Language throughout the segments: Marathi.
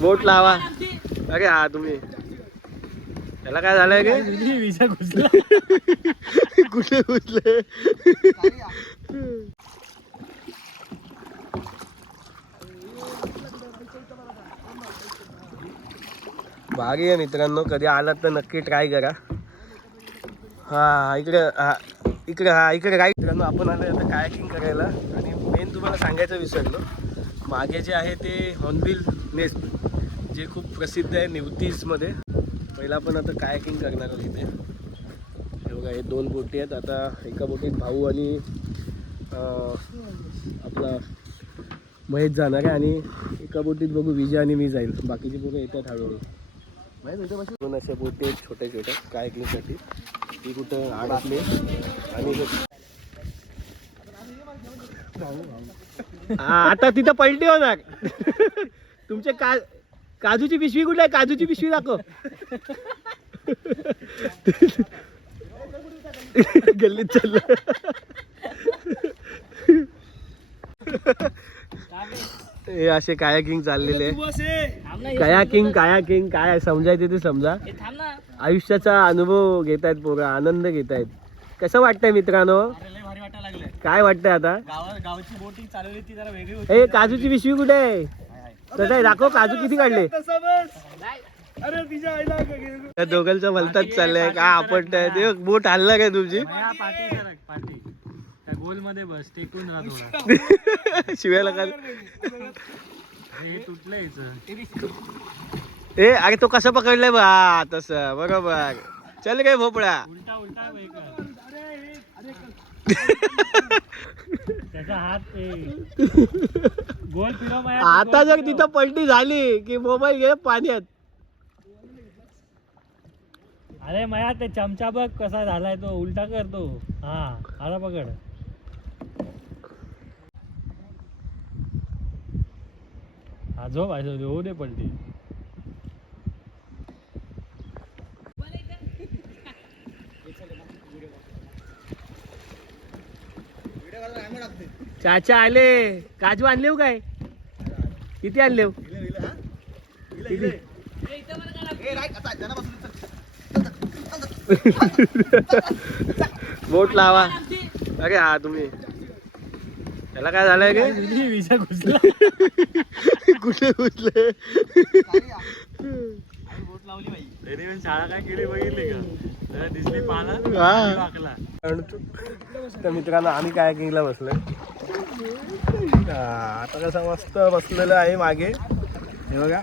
बोट लावा. अरे हा तुम्ही. त्याला काय झालंय गे? विजा घुसला कुठे घुसले भारी आहे मित्रांनो कधी आलात तर नक्की ट्राय करा. हा इकडे हा इकडे हा इकडे काय मित्रांनो आपण आलो आता कायकिंग करायला. आणि मेन तुम्हाला सांगायचं विसरलो. मागे जे आहे ते हॉर्नबिल नेस्ट जे खूप प्रसिद्ध आहे निवतीसमध्ये पहिला पण आता कायकिंग करणार आहोत इथे. हे बघा हे दोन बोटी आहेत. आता एका बोटीत भाऊ आणि आपला महेश जाणार आहे आणि एका बोटीत बघू विजय आणि मी जाईल. बाकीची बघू येतात हळूहळू. दोन अशा बोटी आहेत छोट्या छोट्या कायकिंगसाठी. ती कुठं अडकली आणि हे- हा, आता तिथं पलटी होणार. तुमचे का काजूची पिशवी कुठे आहे? काजूची पिशवी दाखव. गल्लीत चाललं. हे असे कायाकिंग चाललेले कायाकिंग कायाकिंग काय आहे? समजायचे ते समजा. आयुष्याचा अनुभव घेत आहेत पोरं आनंद घेत आहेत कसं वाटतंय मित्रांनो? काय वाटतंय आता? गावा गावची बोटिंग चालवली ती जरा वेगळी होती. हे काजूची पिशवी कुठे आहे? कसं आहे दाखव काजू किती काढले. त्या दोघांचं भलताच चाललंय. का आपटताय ते बोट हल्ला काय तुमची? पार्टी करा पार्टी त्या गोलमध्ये बस टेकून शिवायला का हे. ए अरे तो कसं पकडलाय बा? तसं बरोबर. चल काय भोपळा. उलटा उलटा. त्याचा हात ते गोल फिरव माया, आता जर. तिथं पलटी झाली की मोबाईल घे पाण्यात अरे माया ते चमचा बघ कसा झालाय तो उलटा करतो हा आता पकड. हा झोप आहे होऊ दे पलटी. चाचा आले. काजू आणले हो काय? किती आणले हो? किती? बोट लावा. अरे हा तुम्ही. त्याला काय झालंय गे? विजा घुसला कुठे घुसले शाळा काय केली बघितली का? दिसली पाला हा. वाकला तर मित्रांनो आम्ही काय किंगला बसलोय? आता कसं मस्त बसलेलं आहे मागे. हे बघा.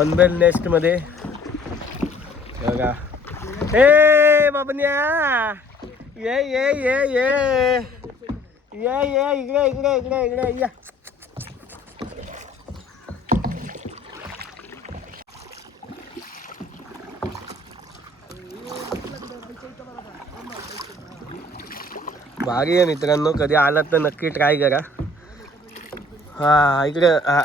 ऑनबेल नेस्टमध्ये. हे बघा. हे बाबन्या! ये ये ये ये. ये ये इकडे इकडे इकडे इकडे या. भारी आहे मित्रांनो कधी आलात तर नक्की ट्राय करा. हा इकडे हा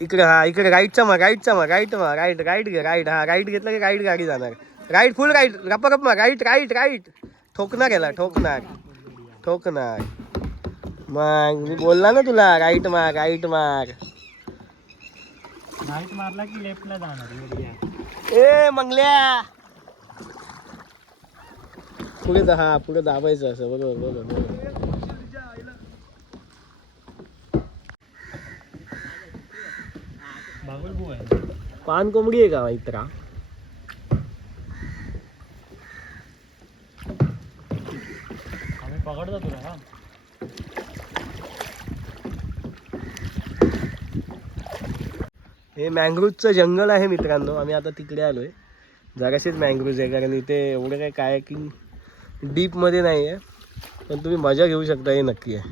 इकडे हा इकडे राईटचा मग राईटचा मग राईट मग राईट राईट घे राईट हा राईट घेतलं की राईट गाडी जाणार. राईट फुल राईट गप्पा गप्पा राईट राईट राईट ठोकणार याला ठोकणार ठोकणार. मग मी बोलला ना तुला राईट मार राईट मार. नाईट मारला की लेफ्टला जाणार ए मंगल्या. पुढे दा- हा पुढे दाबायचं असं. बरोबर बरोबर बरोबर पान कोंबडी आहे का इतरा? आम्ही पकडतो तुला हा. मँग्रोजचं जंगल आहे मित्रांनो. आम्ही आता तिकडे आलो आहे जराशीच मँग्रोज आहे कारण इथे एवढं काय काय की डीपमध्ये नाही आहे पण तुम्ही मजा घेऊ शकता हे नक्की आहे.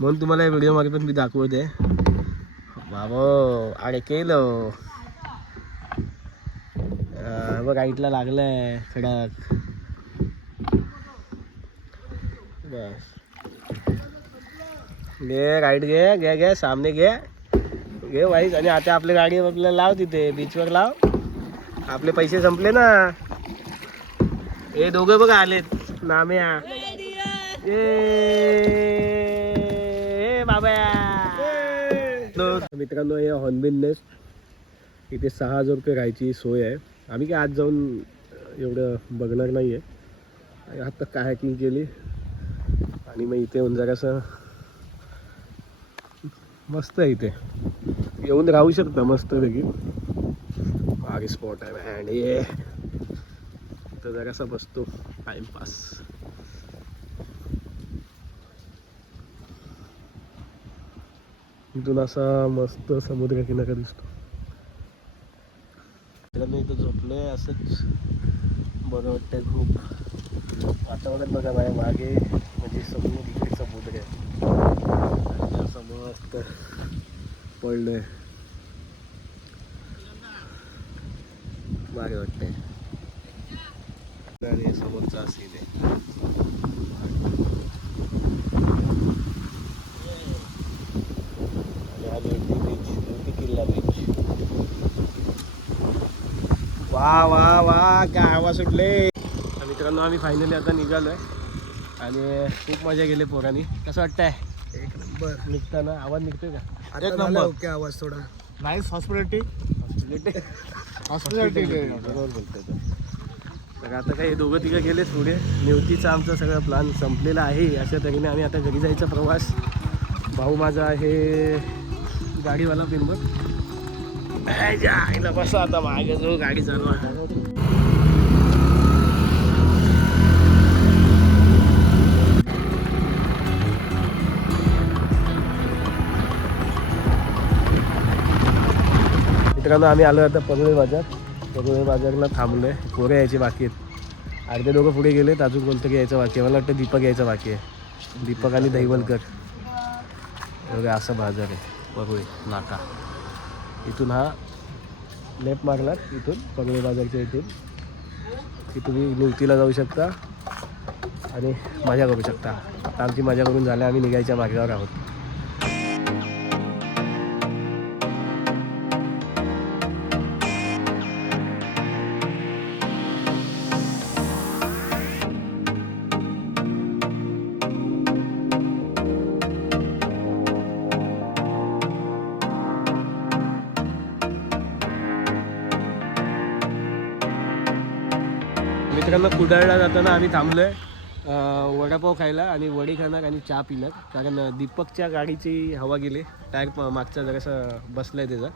म्हणून तुम्हाला या व्हिडिओमध्ये पण मी दाखवते. बाबो बाबा अरे केलं बघ आईटला लागलं आहे खडक. बस. घे राईट घे घे घे सामने घे. घे वाईस आणि आता आपली गाडी आपल्याला लाव तिथे बीचवर लाव. आपले पैसे संपले ना. हे दोघे बघा आलेत. नाम्या. ए बाबा मित्रांनो हे हॉर्नबिल नेस्ट इथे सहा हजार रुपये राहायची सोय आहे. आम्ही काय आज जाऊन एवढं बघणार नाही आहे आता कायकिंग केली. आणि मग इथे येऊन जरासं मस्त आहे इथे. येऊन राहू शकता मस्त पैकी. भारी स्पॉट आहे मॅन ये. तर जरासा बसतो टाइमपास. इथून असा मस्त समुद्र किनारा दिसतो मित्रांनो इथं झोपलोय असंच बरं वाटतंय खूप वातावरण बघा माझ्या मागे म्हणजे समोर इकडे समुद्र आहे. असं त्या समोर मस्त पडलंय. भारी वाटतंय. समोरचा सीन आहे. वा वा वा काय आवाज सुटले. तर मित्रांनो आम्ही फायनली आता निघालोय. आणि खूप मजा गेली पोरांनी. कसं वाटतंय? एक नंबर. निघताना आवाज निघतोय का? एक नंबर. ओके आवाज थोडा. नाईस हॉस्पिटॅलिटी हॉस्पिटॅलिटी हॉस्पिटॅलिटी बरोबर बोलतोय. तर आता काही दोघं तिघं गेलेत पुढे. निवतीचा आमचा सगळा प्लॅन संपलेला आहे. अशा तऱ्हेने आम्ही आता घरी जायचा प्रवास. भाऊ माझा आहे गाडीवाला पिंबर आईला बसा आता मागे जो गाडी चालवा मित्रांनो आम्ही आलो आता पनवेल बाजार. पनवेल बाजारला थांबलोय. पोरं यायचे बाकी आहेत. अर्धे दोघं पुढे गेलेत. अजून कोणतं यायचं बाकी आहे. मला वाटतं दीपक यायचं बाकी आहे. दीपक आणि दहिवलकर बघा असं बाजार आहे. परुळे नाका. इथून हा लेफ्ट मारलात. इथून पनवेल बाजारच्या इथून. की तुम्ही निवतीला जाऊ शकता आणि मजा करू शकता. आता आमची मजा करून झाल्या आम्ही निघायच्या मार्गावर आहोत. मित्रांनो कुडाळला जाताना आम्ही थांबलोय. अं, वडापाव खायला आणि वडी खाणार आणि चहा पिणार. कारण दीपकच्या गाडीची हवा गेली. टायर मागचा जरासा बसलाय त्याचा.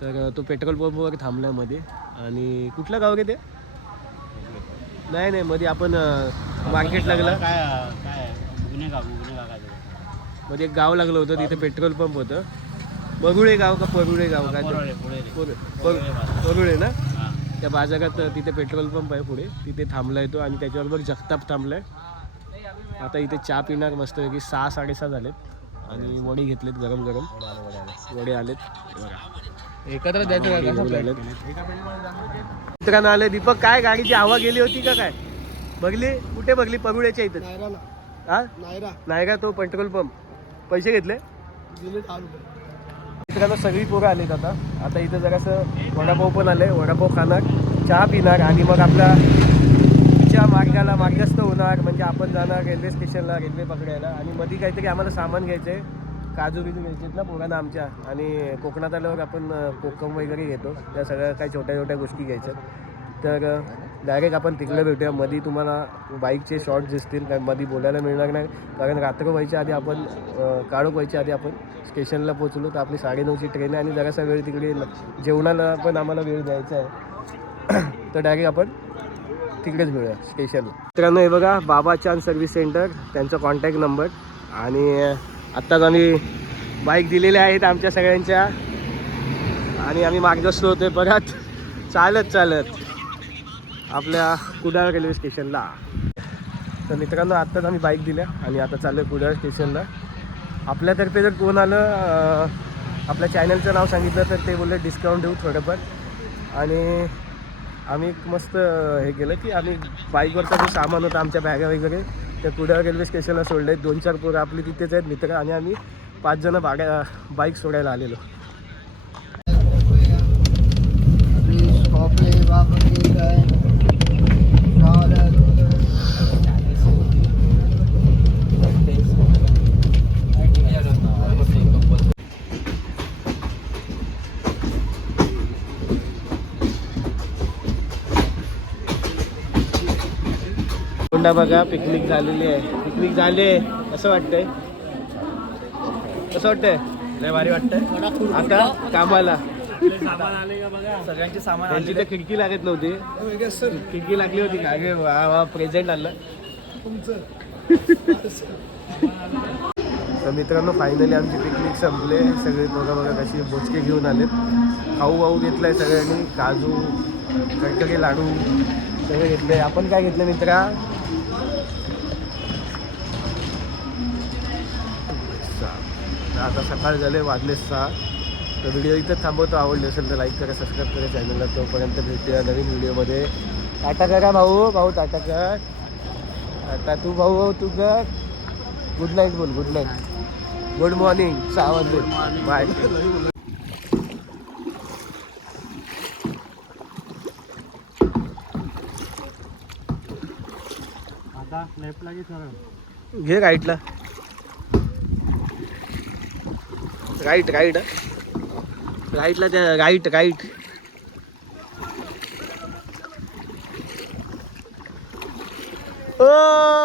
तर तो पेट्रोल पंपवर थांबलायमध्ये. आणि कुठलं गाव रे ते? नाही नाही मध्ये आपण मार्केट लागलं. काय मध्ये एक गाव लागलं होतं तिथे पेट्रोल पंप होतं. बरुळे गाव का परुळे गाव? काय परुळे ना? त्या बाजारात तिथे पेट्रोल पंप आहे पुढे. तिथे थांबलाय तो आणि त्याच्याबरोबर जगताप थांबलाय. आता इथे चहा पिणार मस्त की सहा साडेसहा झालेत. आणि वडी घेतलेत गरम गरम. वडे आलेत. एकत्र. मित्रांनो आले दीपक. काय गाडीची हवा गेली होती का काय? बघली? कुठे बघली? परुळ्याच्या इथं. हा? नायरा. नाही का तो पेट्रोल पंप. पैसे घेतले? दिले दहा सगळी पोरं आलेत आता. आता इथं जरासं वडापाव पण आले वडापाव खाणार चहा पिणार आणि मग आपला च्या मार्गाला मार्गस्थ होणार. म्हणजे आपण जाणार रेल्वे स्टेशनला रेल्वे पकडायला. आणि मध्ये काहीतरी आम्हाला सामान घ्यायचं आहे काजू बिजू घ्यायचे ना पोरांना आमच्या. आणि कोकणात आल्यावर आपण कोकम वगैरे घेतो. त्या सगळ्या काही छोट्या छोट्या गोष्टी घ्यायच्या तर डायरेक्ट आपण तिकडे भेटूया. मध्ये तुम्हाला बाईकचे शॉर्ट दिसतील. कारण मध्ये बोलायला मिळणार नाही. कारण रात्र व्हायच्या आधी आपण काळोख व्हायच्या आधी आपण स्टेशनला पोचलो तर आपली साडेनऊची ट्रेन आहे आणि जरासा वेळ तिकडे जेवणाला पण आम्हाला वेळ द्यायचा आहे. तर डायरेक्ट आपण तिकडेच मिळूया स्टेशनला मित्रांनो हे बघा बाबा चांद सर्व्हिस सेंटर त्यांचा कॉन्टॅक्ट नंबर आणि आत्ताच आम्ही बाईक दिलेल्या आहेत आमच्या सगळ्यांच्या. आणि आम्ही मार्गस्थ होते. परत चालत चालत. आपल्या कुडाळ रेल्वे स्टेशनला. तर मित्रांनो आत्ताच आम्ही बाईक दिल्या आणि आता चाललो आहे कुडाळ स्टेशनला. आपल्यातर्फे जर कोण आलं आपल्या चॅनलचं नाव सांगितलं तर ते बोलले डिस्काउंट देऊ थोडंफार. आणि आम्ही एक मस्त हे केलं की आम्ही बाईकवरचा जो सामान होता आमच्या बॅगा वगैरे त्या कुडाळ रेल्वे स्टेशनला सोडले दोन चार पोरं आपली तिथेच आहेत मित्र आणि आम्ही. पाच जणं बागा बाईक सोडायला आलेलो. श्रीखंडा बघा पिकनिक झालेली आहे. पिकनिक झाली आहे. कसं वाटतंय? कसं वाटतंय? लय भारी वाटतंय. आता कामाला. सगळ्यांचे सामान त्यांची तर खिडकी लागत नव्हती. खिडकी लागली होती का? अरे वा वा प्रेझेंट आलं तर मित्रांनो फायनली आमची पिकनिक संपले सगळे बघा बघा कशी बोचके घेऊन आलेत. खाऊ वाऊ घेतलाय सगळ्यांनी. काजू कडकडे लाडू सगळे घेतले आपण काय घेतलं मित्रा सहा. तर आता सकाळ झाले वाजले सहा. तर व्हिडिओ इथं थांबवतो. आवडले असेल तर लाईक करा सबस्क्राईब करा चॅनलला तोपर्यंत भेटूया नवीन व्हिडिओमध्ये टाटा करा भाऊ. भाऊ टाटा कर. टाटा तू भाऊ भाऊ तू कर. गुड नाईट बोल गुड नाईट गुड मॉर्निंग सहा वाजले बाय आता घे राईटला राईट राईट. राईटला त्या राईट राईट. ओ!